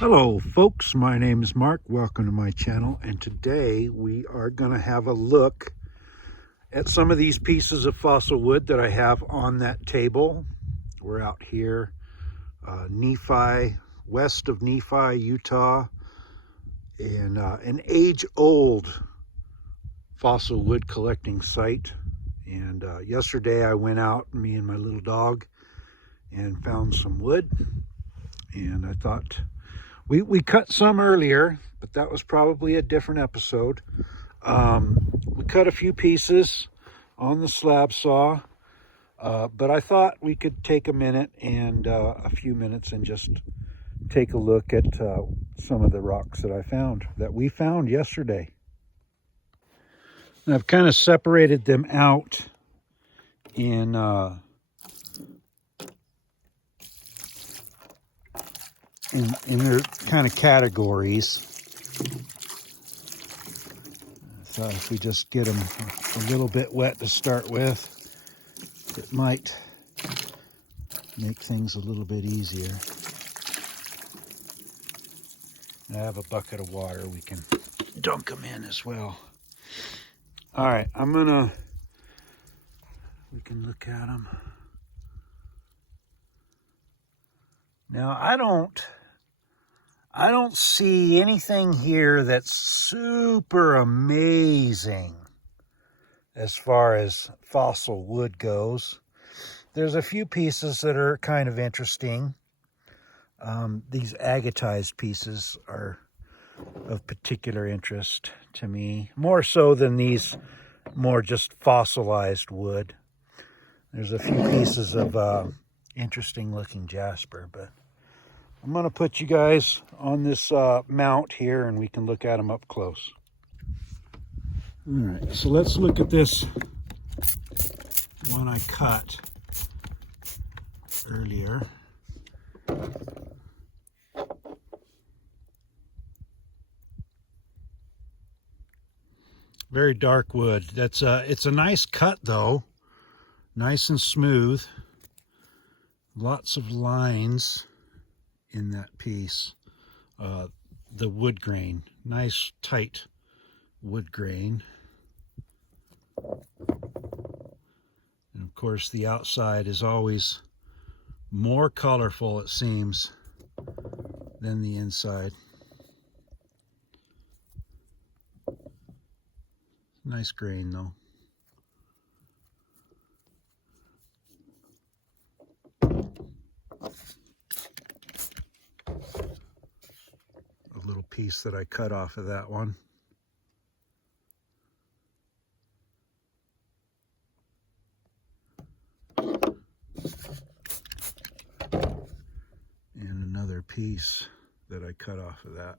Hello folks, my name is Mark. Welcome to my channel, and today we are going to have a look at some of these pieces of fossil wood that I have on that table. We're out here, Nephi, west of Nephi, Utah, in an age-old fossil wood collecting site. And yesterday I went out, me and my little dog, and found some wood, and I thought we cut some earlier, but that was probably a different episode. We cut a few pieces on the slab saw, but I thought we could take a minute and a few minutes and just take a look at some of the rocks that we found yesterday. And I've kind of separated them out in their kind of categories. So if we just get them a little bit wet to start with, it might make things a little bit easier. I have a bucket of water we can dunk them in as well. All right, we can look at them. Now, I don't see anything here that's super amazing as far as fossil wood goes. There's a few pieces that are kind of interesting. These agatized pieces are of particular interest to me, more so than these more just fossilized wood. There's a few pieces of interesting looking jasper, but I'm going to put you guys on this mount here and we can look at them up close. All right, so let's look at this one I cut earlier. Very dark wood. It's a nice cut though, nice and smooth. Lots of lines in that piece. The wood grain, nice tight wood grain. And of course the outside is always more colorful, it seems, than the inside. Nice grain though. A little piece that I cut off of that one. And another piece that I cut off of that.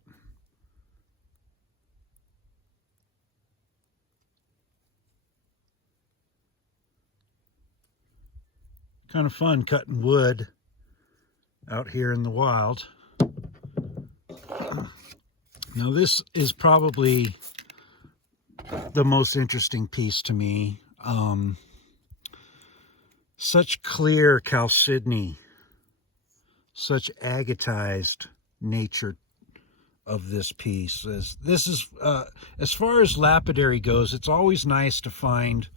Kind of fun cutting wood out here in the wild. Now this is probably the most interesting piece to me. Such clear chalcedony, such agatized nature of this piece. This is as far as lapidary goes, it's always nice to find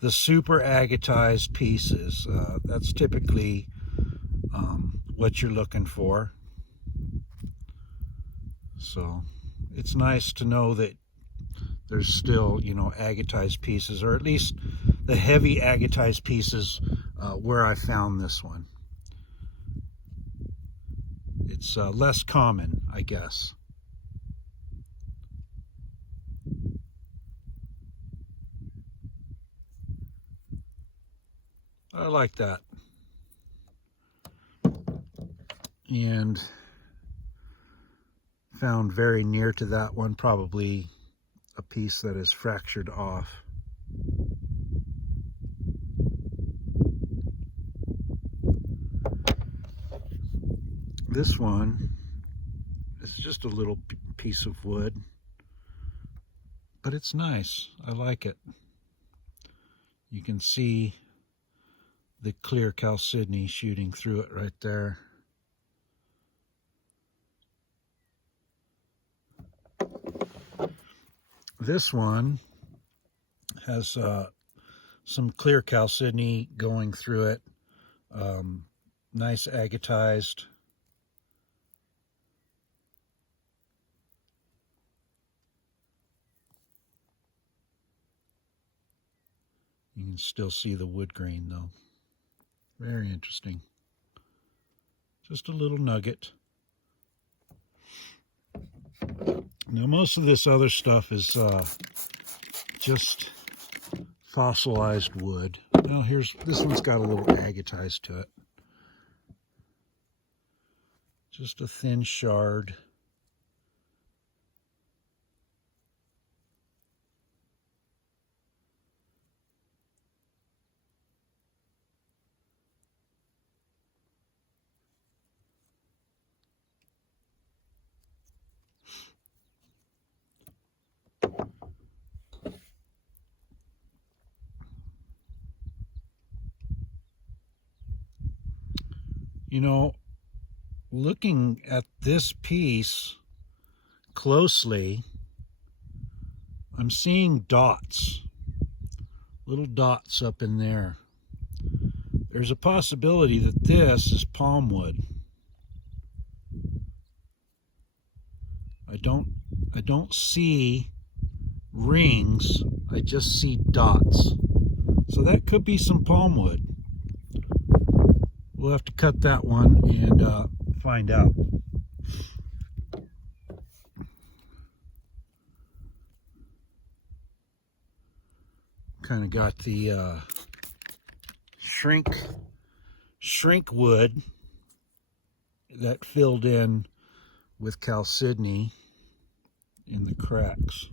the super agatized pieces. That's typically what you're looking for. So it's nice to know that there's still, agatized pieces, or at least the heavy agatized pieces where I found this one. It's less common, I guess. I like that. And found very near to that one, probably a piece that is fractured off. This one is just a little piece of wood, but it's nice. I like it. You can see the clear chalcedony shooting through it right there. This one has some clear chalcedony going through it. Nice agatized. You can still see the wood grain though. Very interesting. Just a little nugget. Now most of this other stuff is just fossilized wood. Now this one's got a little agatized to it. Just a thin shard. You know, looking at this piece closely, I'm seeing dots, little dots up in there. There's a possibility that this is palm wood. I don't see rings, I just see dots. So that could be some palm wood. We'll have to cut that one and find out. Kind of got the shrink wood that filled in with chalcedony in the cracks.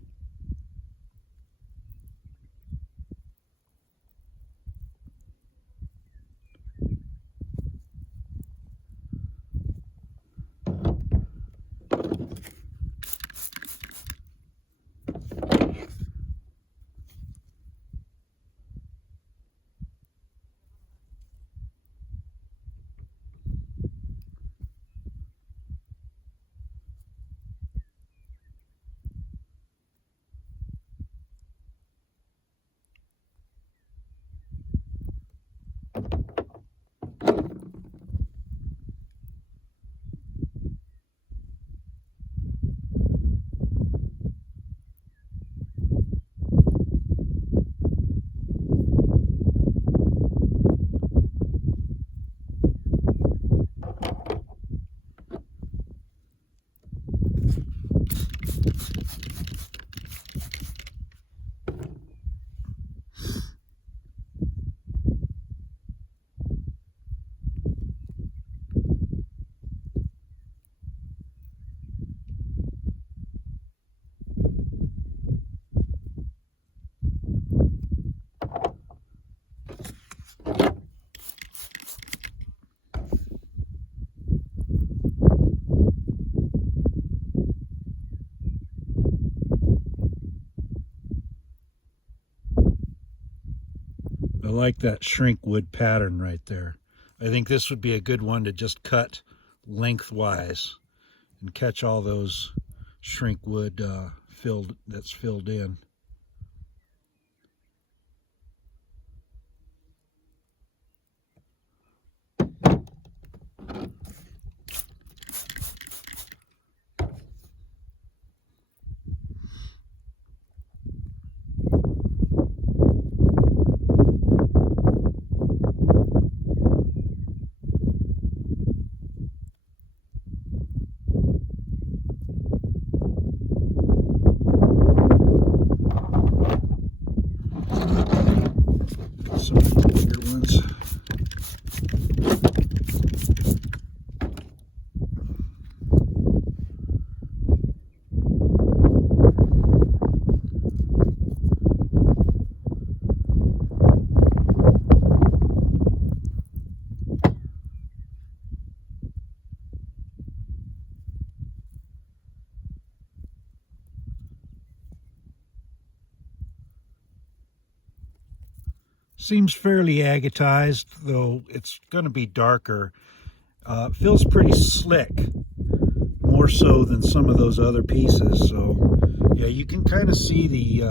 I like that shrink wood pattern right there. I think this would be a good one to just cut lengthwise and catch all those shrink wood that's filled in. Some bigger ones. Seems fairly agatized, though it's going to be darker. Feels pretty slick, more more so than some of those other pieces. So yeah, you can kind of see the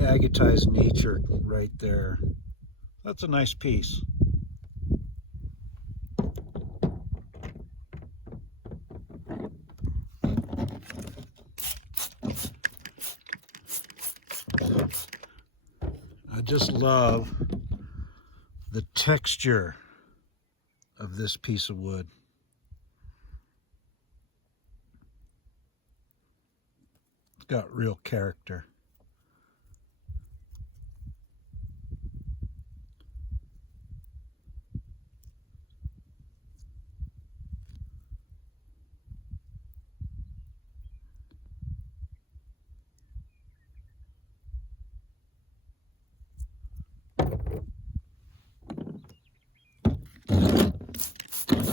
agatized nature right there. That's a nice piece. I just love the texture of this piece of wood. It's got real character.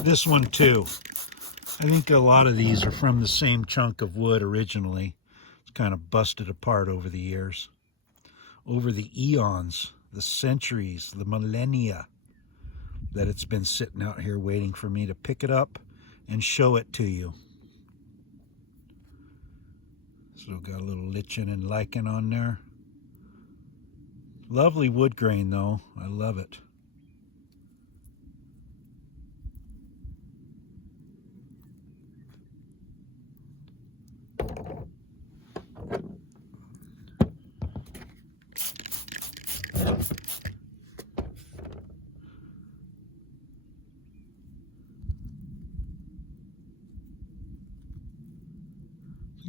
This one too. I think a lot of these are from the same chunk of wood originally. It's kind of busted apart over the years, over the eons, the centuries, the millennia that it's been sitting out here waiting for me to pick it up and show it to you. So got a little lichen and lichen on there. Lovely wood grain though. I love it.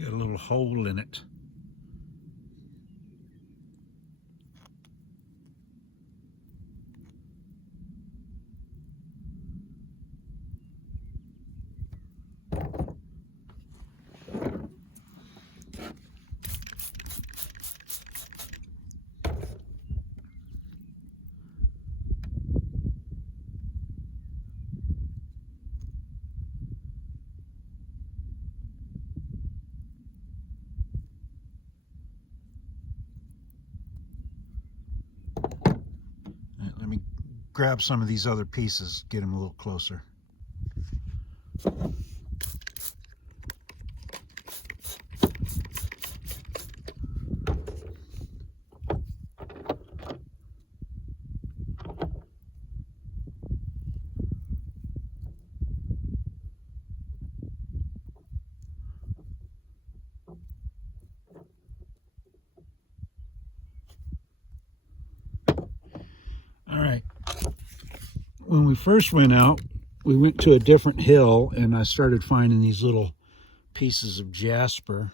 Got a little hole in it. Let me grab some of these other pieces, get them a little closer. All right. When we first went out, we went to a different hill and I started finding these little pieces of jasper.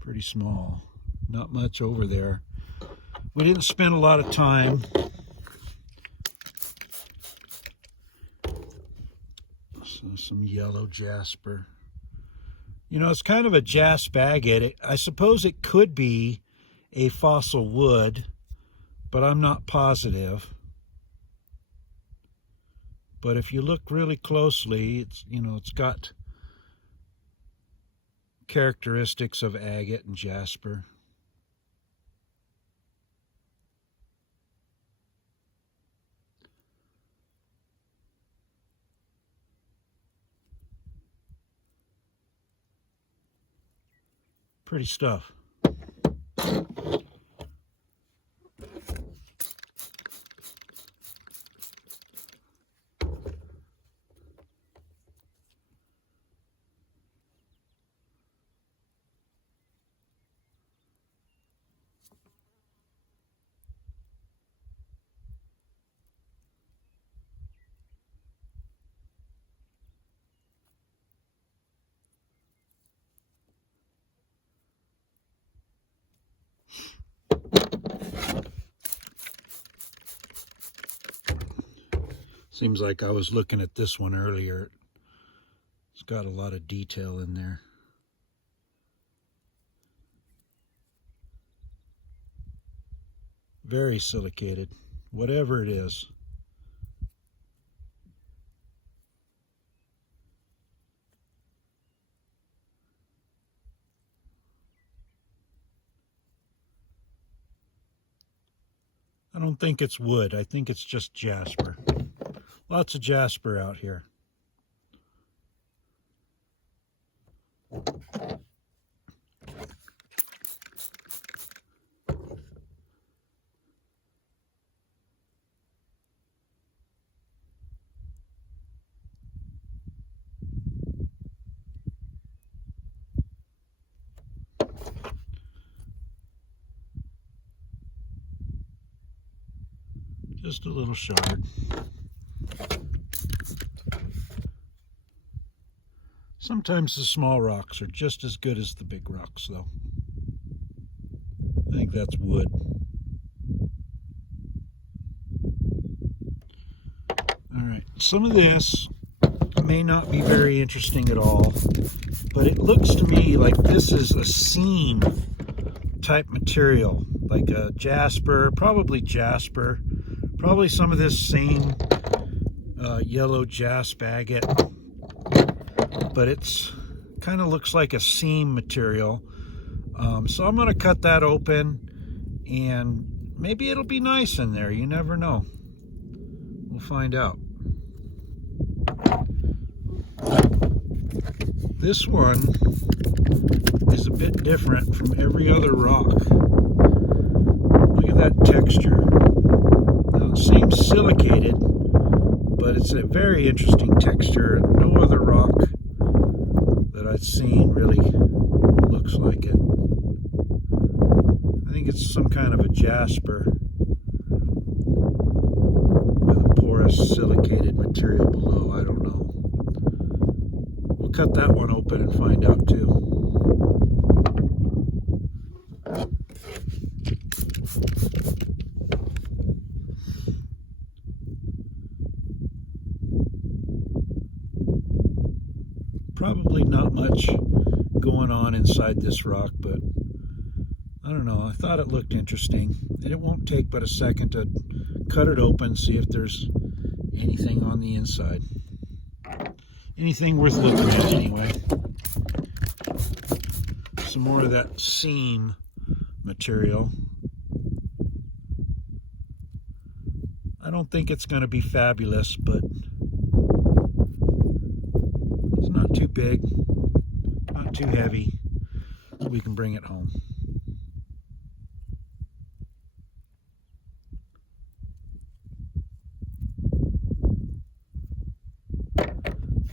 Pretty small. Not much over there. We didn't spend a lot of time. So some yellow jasper. You know, it's kind of a jasp agate. I suppose it could be a fossil wood, but I'm not positive. But if you look really closely, it's, you know, it's got characteristics of agate and jasper. Pretty stuff. Seems like I was looking at this one earlier. It's got a lot of detail in there. Very silicated, whatever it is. I don't think it's wood. I think it's just jasper. Lots of jasper out here. Just a little shard. Sometimes the small rocks are just as good as the big rocks, though. I think that's wood. All right, some of this may not be very interesting at all, but it looks to me like this is a seam type material, like a jasper, probably some of this same yellow jasp agate, but it's kind of looks like a seam material. So I'm going to cut that open, and maybe it'll be nice in there. You never know. We'll find out. This one is a bit different from every other rock. Look at that texture. Now, it seems silicated, but it's a very interesting texture. No other rock that I've seen really looks like it. I think it's some kind of a jasper with a porous silicated material below. I don't know. We'll cut that one open and find out too. Probably not much going on inside this rock, but I don't know. I thought it looked interesting, and it won't take but a second to cut it open, see if there's anything on the inside. Anything worth looking at anyway. Some more of that seam material. I don't think it's going to be fabulous, but it's not too big, not too heavy, so we can bring it home.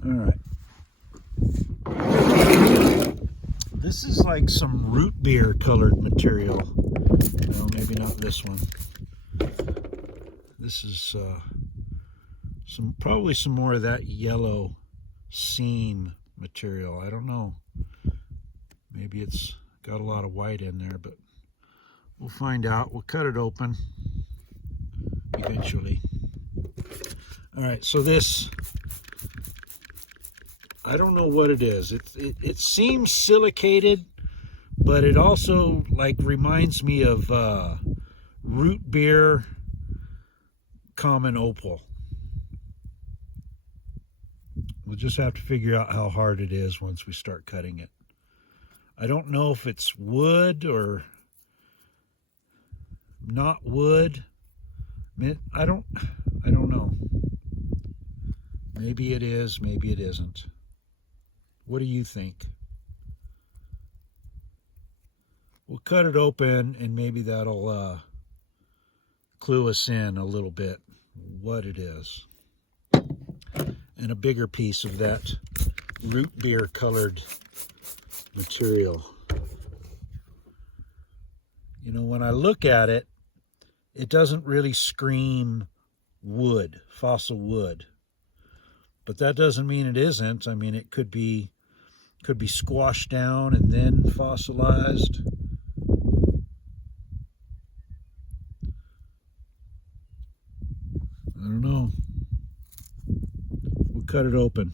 All right. This is like some root beer colored material. No, maybe not this one. This is probably some more of that yellow seam material. I don't know. Maybe it's got a lot of white in there, but we'll find out. We'll cut it open eventually. All right, so this, I don't know what it is. It seems silicated, but it also like reminds me of root beer common opal. We'll just have to figure out how hard it is once we start cutting it. I don't know if it's wood or not wood. I don't know. Maybe it is, maybe it isn't. What do you think? We'll cut it open, and maybe that'll clue us in a little bit what it is. And a bigger piece of that root beer colored material. You know, when I look at it, it doesn't really scream wood, fossil wood. But that doesn't mean it isn't. I mean, it could be squashed down and then fossilized. I don't know. We'll cut it open.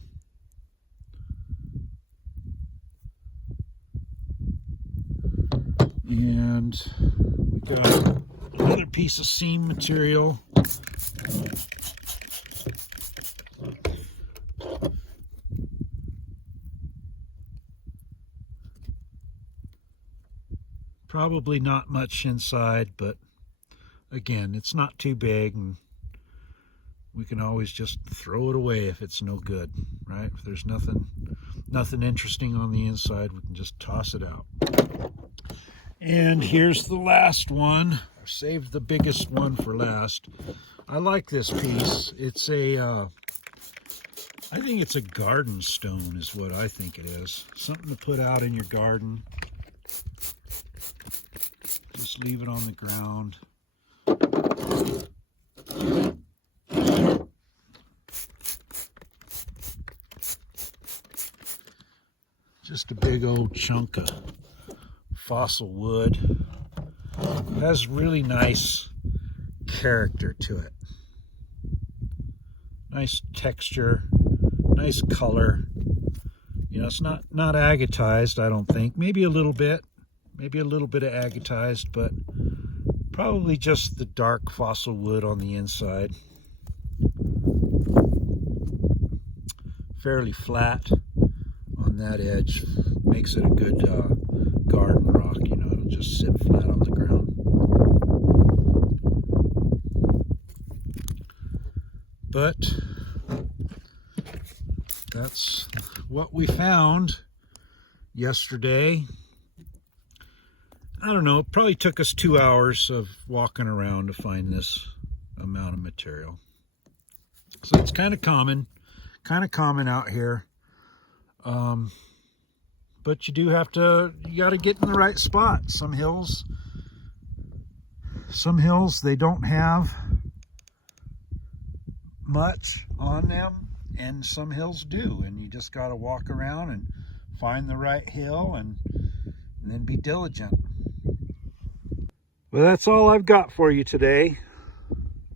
And we got another piece of seam material. Probably not much inside, but again, it's not too big, and we can always just throw it away if it's no good, right? If there's nothing nothing interesting on the inside, we can just toss it out. And here's the last one. I saved the biggest one for last. I like this piece. It's a, I think it's a garden stone is what I think it is. Something to put out in your garden. Just leave it on the ground. Just a big old chunk of fossil wood. It has really nice character to it. Nice texture, nice color. You know, it's not agatized, I don't think. Maybe a little bit of agatized, but probably just the dark fossil wood on the inside. Fairly flat on that edge, makes it a good garden rock. You know, it'll just sit flat on the ground. But that's what we found yesterday. I don't know, it probably took us 2 hours of walking around to find this amount of material. So it's kind of common out here. But you got to get in the right spot. Some hills, they don't have much on them, and some hills do, and you just got to walk around and find the right hill and then be diligent. Well, that's all I've got for you today.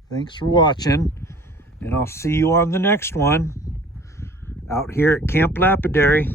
Thanks for watching, and I'll see you on the next one out here at Camp Lapidary.